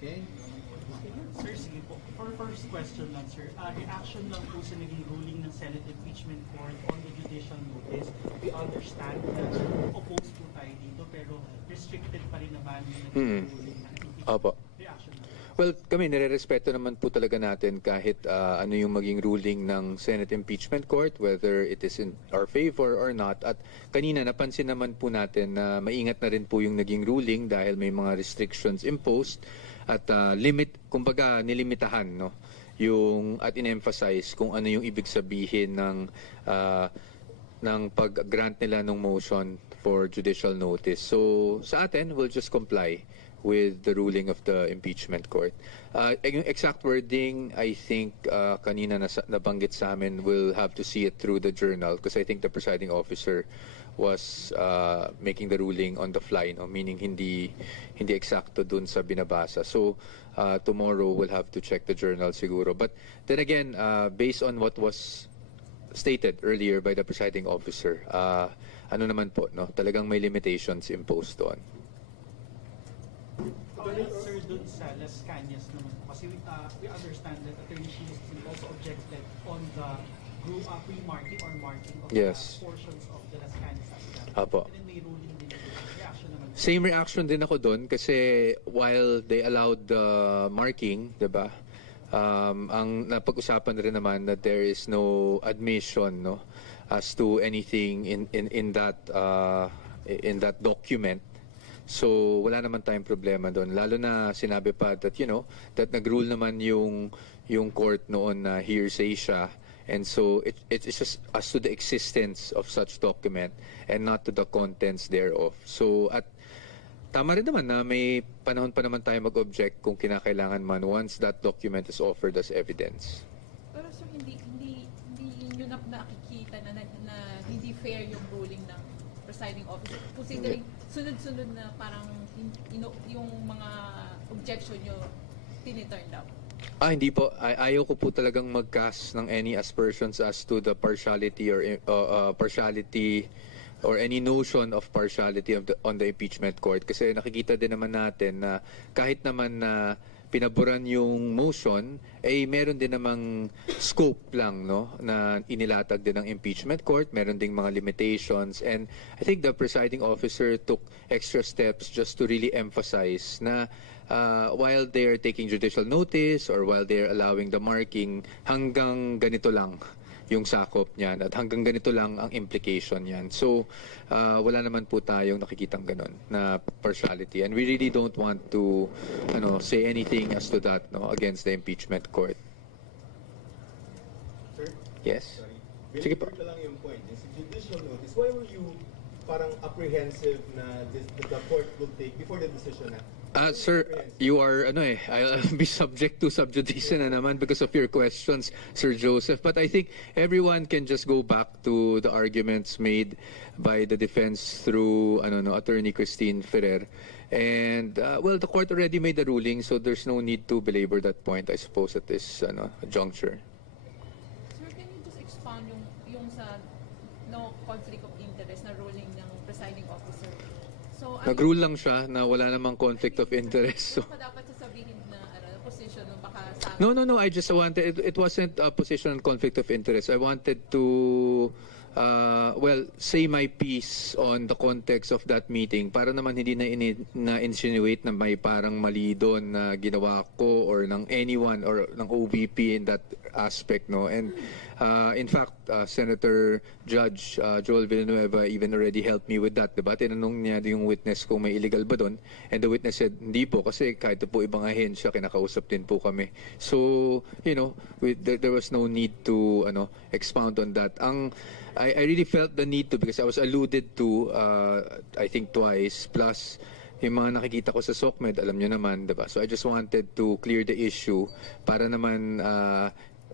Okay. Sir, sige po. For first question lang, sir. Reaction lang po sa naging ruling ng Senate Impeachment Court on the judicial notice. We understand na opposed po tayo dito, pero restricted pa rin naman yung naging ruling ng impeachment. Opo. Reaction lang. Well, kami nire-respeto naman po talaga natin kahit ano yung maging ruling ng Senate Impeachment Court, whether it is in our favor or not. At kanina napansin naman po natin na maingat na rin po yung naging ruling dahil may mga restrictions imposed at kumbaga nilimitahan, no? Yung at in-emphasize kung ano yung ibig sabihin ng pag-grant nila ng motion for judicial notice. So sa atin, we'll just comply with the ruling of the impeachment court. Yung exact wording, I think kanina nabanggit sa amin, we'll have to see it through the journal because I think the presiding officer was making the ruling on the fly, no? Meaning hindi eksakto dun sa binabasa. So tomorrow we'll have to check the journal siguro. But then again, based on what was stated earlier by the presiding officer, ano naman po, no? Talagang may limitations imposed doon. Sir, dun sa Las Cañas naman po, kasi we understand that Attorney Sheila also objected on the pre-marking or marking of Yes. the portions of the Las Cañas Accident. Apo. And then may ruling din reaction naman. Same reaction din ako doon kasi while they allowed the marking, 'di ba? Ang napag-usapan rin naman that there is no admission, no, as to anything in that document. So wala naman tayong problema doon. Lalo na sinabi pa that that nag-rule naman yung court noon na hearsay siya. And so it's just as to the existence of such document and not to the contents thereof. So at tama rin naman na may panahon pa naman tayo mag-object kung kinakailangan man once that document is offered as evidence. Pero sir, hindi yun na nakikita na hindi fair yung ruling ng presiding officer. Considering sunod-sunod na parang yung mga objection nyo tiniturn down. Hindi po. Ayaw ko po talagang mag-cast ng any aspersions as to the partiality or any notion of partiality on the impeachment court. Kasi nakikita din naman natin na kahit naman na pinaboran yung motion, meron din namang scope lang, no, na inilatag din ng impeachment court. Meron ding mga limitations. And I think the presiding officer took extra steps just to really emphasize na while they're taking judicial notice or while they're allowing the marking, hanggang ganito lang yung sakop niyan at hanggang ganito lang ang implication niyan. So wala naman po tayong nakikitang ganun na partiality, and we really don't want to say anything as to that, no, against the impeachment court. Sir? Yes. Sorry. Sige po. Very lang yung point. Yung judicial notice, why were you parang apprehensive na the court will take before the decision na? Sir, you are I'll be subject to sub judice na naman because of your questions, Sir Joseph. But I think everyone can just go back to the arguments made by the defense through Attorney Christine Ferrer. And well, the court already made the ruling, so there's no need to belabor that point, I suppose, at this juncture. Sir, can you just expand yung sa no conflict of interest na ruling ng presiding officer? So, Nag-rule lang siya na wala namang conflict of interest. So. Ano pa dapat sasabihin na position ng baka sa No. I just wanted, it wasn't a position on conflict of interest. I wanted to, say my piece on the context of that meeting para naman hindi na-insinuate na may parang mali doon na ginawa ko or ng anyone or ng OVP in that aspect, no? And in fact, Senator Judge Joel Villanueva even already helped me with that, diba? Tinanong niya yung witness kung may illegal ba doon, and the witness said, hindi po, kasi kahit po ibang ahensya, kinakausap din po kami. So, there was no need to expound on that. I really felt the need to because I was alluded to, I think twice, plus yung mga nakikita ko sa SOCMED, alam nyo naman, diba? So I just wanted to clear the issue para naman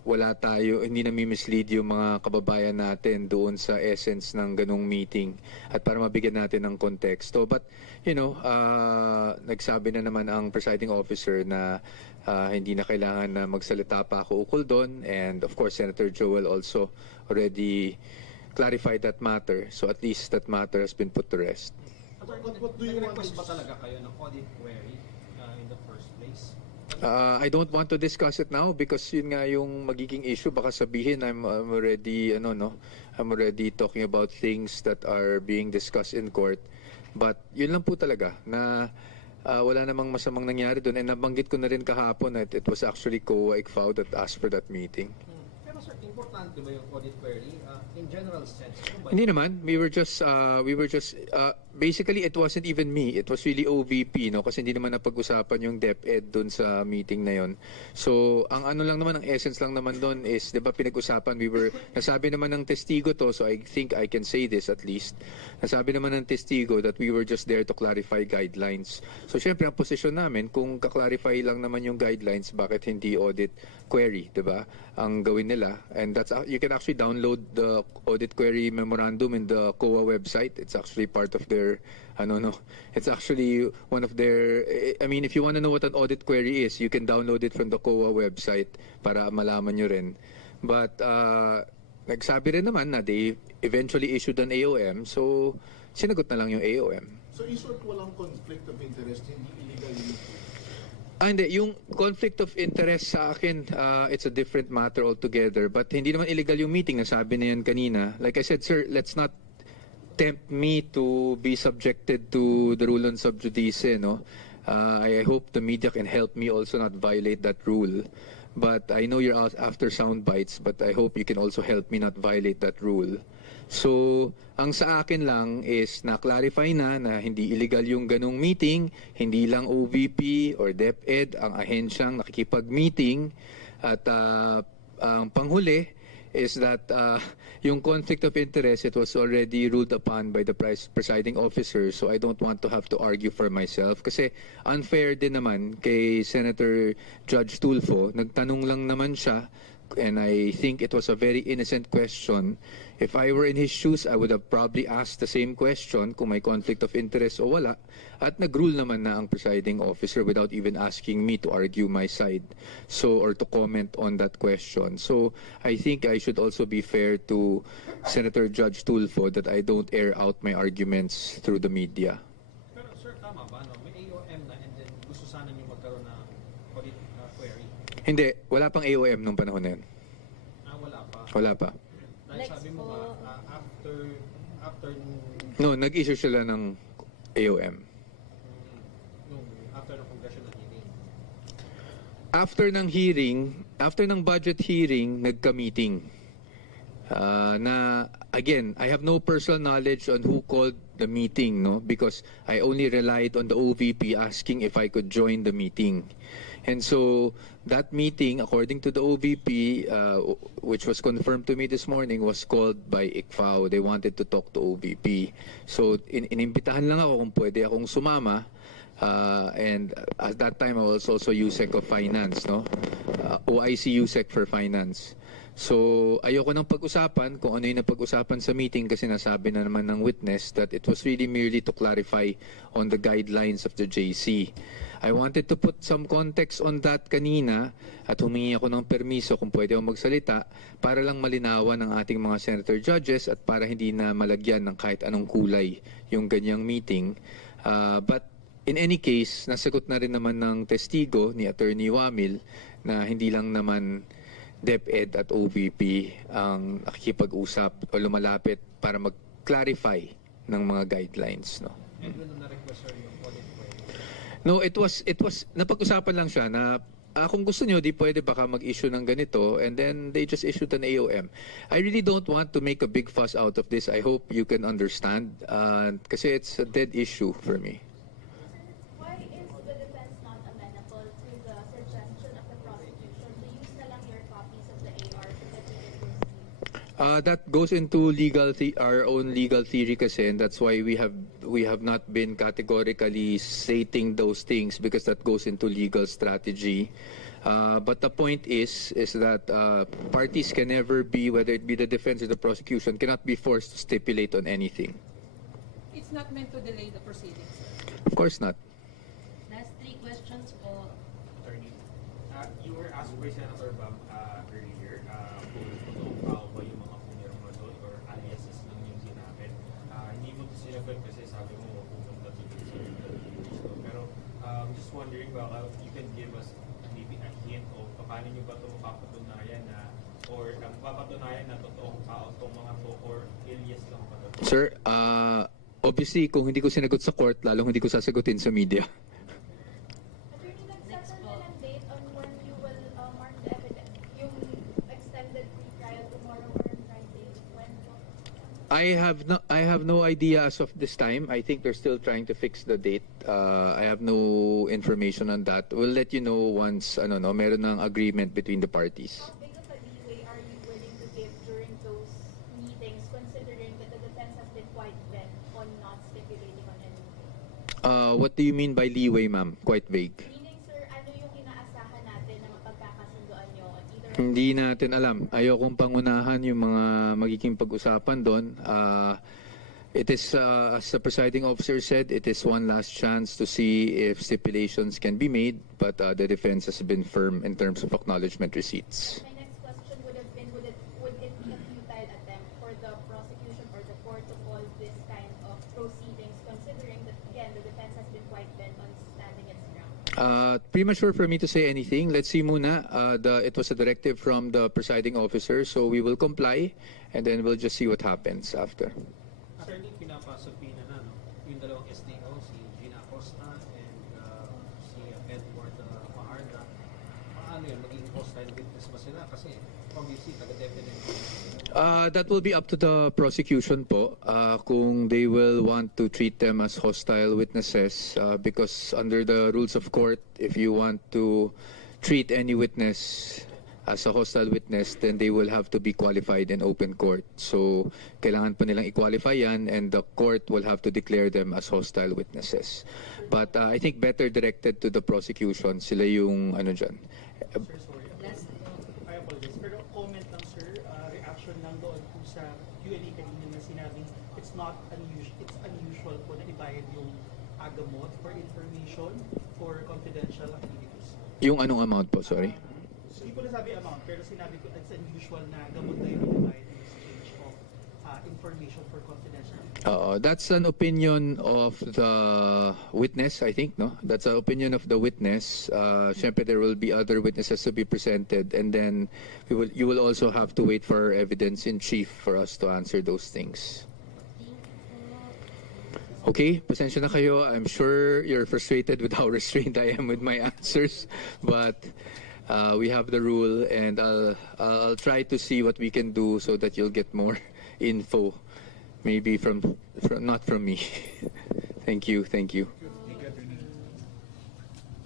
hindi nami-mislead yung mga kababayan natin doon sa essence ng ganung meeting at para mabigyan natin ng konteksto. But, nagsabi na naman ang presiding officer na hindi na kailangan na magsalita pa ako ukol doon, and of course, Senator Joel also already clarified that matter. So at least that matter has been put to rest. What do you want Nag-request ba talaga kayo ng audit query in the first place? place? I don't want to discuss it now because yun nga yung magiging issue. Baka sabihin I'm already I'm already talking about things that are being discussed in court. But yun lang po talaga na wala namang masamang nangyari doon. And nabanggit ko na rin kahapon that it was actually COA ICFAO that asked for that meeting. Pero sir, importante ba yung audit query? In general sense, ano ba Hindi naman. We were just basically it wasn't even me. It was really OVP, no? Kasi hindi naman napag-usapan yung DepEd doon sa meeting na yon. So, ang ano lang naman, ang essence lang naman doon is, 'di ba, pinag-usapan, nasabi naman ng testigo to, so I think I can say this at least. Nasabi naman ng testigo that we were just there to clarify guidelines. So, syempre ang posisyon namin, kung ka-clarify lang naman yung guidelines, bakit hindi audit query, 'di ba? Ang gawin nila. And that's you can actually download the audit query memorandum in the COA website. It's actually part of their it's actually one of their I mean, if you want to know what an audit query is, you can download it from the COA website para malaman nyo rin. But nagsabi rin naman na they eventually issued an AOM, so sinagot na lang yung AOM. So in short, walang conflict of interest, hindi illegal yung Hindi, yung conflict of interest sa akin, it's a different matter altogether. But hindi naman illegal yung meeting, nasabi na yan kanina. Like I said, sir, let's not tempt me to be subjected to the rule on sub judice, no? I hope the media can help me also not violate that rule. But I know you're after sound bites, but I hope you can also help me not violate that rule. So, ang sa akin lang is na-clarify na hindi illegal yung ganong meeting, hindi lang OVP or DepEd ang ahensyang nakikipag-meeting. At ang panghuli is that yung conflict of interest, it was already ruled upon by the presiding officer, so I don't want to have to argue for myself. Kasi unfair din naman kay Senator Judge Tulfo, nagtanong lang naman siya, and I think it was a very innocent question. If I were in his shoes, I would have probably asked the same question kung may conflict of interest o wala. At nag-rule naman na ang presiding officer without even asking me to argue my side, so or to comment on that question. So I think I should also be fair to Senator Judge Tulfo that I don't air out my arguments through the media. Pero sir, tama ba? No? May AOM na and then gusto sana niyo magkaroon ng audit query? Hindi, wala pang AOM nung panahon na yun. Wala pa. Wala pa. Dahil sabi mo nga, after No, nag-issue sila ng AOM. after ng congressional hearing. After ng budget hearing, nagka-meeting. Na, again, I have no personal knowledge on who called the meeting, no? Because I only relied on the OVP asking if I could join the meeting. And so, that meeting, according to the OVP, which was confirmed to me this morning, was called by ICFAO. They wanted to talk to OVP. So, inimbitahan lang ako kung pwede akong sumama. And at that time, I was also USEC of Finance, no? OIC USEC for Finance. So, ayoko nang pag-usapan kung ano yung napag-usapan sa meeting kasi nasabi na naman ng witness that it was really merely to clarify on the guidelines of the JC. I wanted to put some context on that kanina at humingi ako ng permiso kung pwede ako magsalita para lang malinawan ng ating mga senator judges at para hindi na malagyan ng kahit anong kulay yung ganyang meeting. But in any case, nasagot na rin naman ng testigo ni Attorney Wamil na hindi lang naman DepEd at OVP ang nakikipag-usap o lumalapit para mag-clarify ng mga guidelines, no? And when na-request sir yung audit query? No, it was napag-usapan lang siya na kung gusto niyo di pwede baka mag-issue ng ganito, and then they just issued an AOM. I really don't want to make a big fuss out of this. I hope you can understand kasi it's a dead issue for me. Why is the defense not amenable to the suggestion of the prosecution to use na lang your copies of the AR so that you can proceed? That goes into our own legal theory kasi, and that's why we have not been categorically stating those things because that goes into legal strategy. But the point is that parties can never be, whether it be the defense or the prosecution, cannot be forced to stipulate on anything. It's not meant to delay the proceedings. Of course not. Last 3 questions po. Attorney, you were asked by Senator Bam earlier kung tao ba yung mga pumirma doon or aliases lang yung ginamit. Hindi mo ito sinagot kasi sabi mo pupunta to the pero just wondering baka you can give paano nyo ba ito mapapatunayan na, or mapapatunayan na totoong tao itong mga to, or alias lang ba ito? Sir, obviously, kung hindi ko sinagot sa court, lalong hindi ko sasagutin sa media. Attorney, nagsettle na ng date on when you will mark the evidence? Yung extended pre-trial tomorrow or Friday? When? I have no idea as of this time. I think they're still trying to fix the date. I have no information on that. We'll let you know once meron ng agreement between the parties. How big of a leeway are you willing to give during those meetings, considering that the defense has been quite bent on not stipulating on anything? What do you mean by leeway, ma'am? Quite vague. Meaning, sir, ano yung inaasahan natin na mapagkakasunduan nyo? Either Hindi natin alam. Ayokong pangunahan yung mga magiging pag-usapan doon. It is, as the presiding officer said, it is one last chance to see if stipulations can be made, but the defense has been firm in terms of acknowledgement receipts. My next question would have been, would it be a futile attempt for the prosecution or the court to call this kind of proceedings, considering that, again, the defense has been quite bent on standing its ground? Premature for me to say anything. Let's see muna. It was a directive from the presiding officer, so we will comply, and then we'll just see what happens after. Attorney, pinapasapina na, no? Yung dalawang SDO, si Gina Acosta and si Edward Maarda. Paano yun? Maging hostile witness ba sila? Kasi obviously, taga-definite. That will be up to the prosecution po kung they will want to treat them as hostile witnesses because under the rules of court, if you want to treat any witness as a hostile witness, then they will have to be qualified in open court. So, kailangan pa nilang i-qualify yan and the court will have to declare them as hostile witnesses. But I think better directed to the prosecution. Sila yung Sir, dyan. sorry. Last po. I apologize. Pero comment lang, sir, reaction lang doon po sa Q&A kanina na sinabing it's unusual po na ibayad yung agamot for information for confidential activities. Yung anong amount po, sorry? Hindi ko nasabi amount, pero sinabi ko it's unusual na gamot na yung ibayad in exchange of information for confidential activities. That's an opinion of the witness, I think, no? That's an opinion of the witness. Siyempre, there will be other witnesses to be presented, and then you will also have to wait for evidence in chief for us to answer those things. Okay, pasensya na kayo. I'm sure you're frustrated with how restrained I am with my answers, but we have the rule, and I'll try to see what we can do so that you'll get more info, maybe from not from me. Thank you.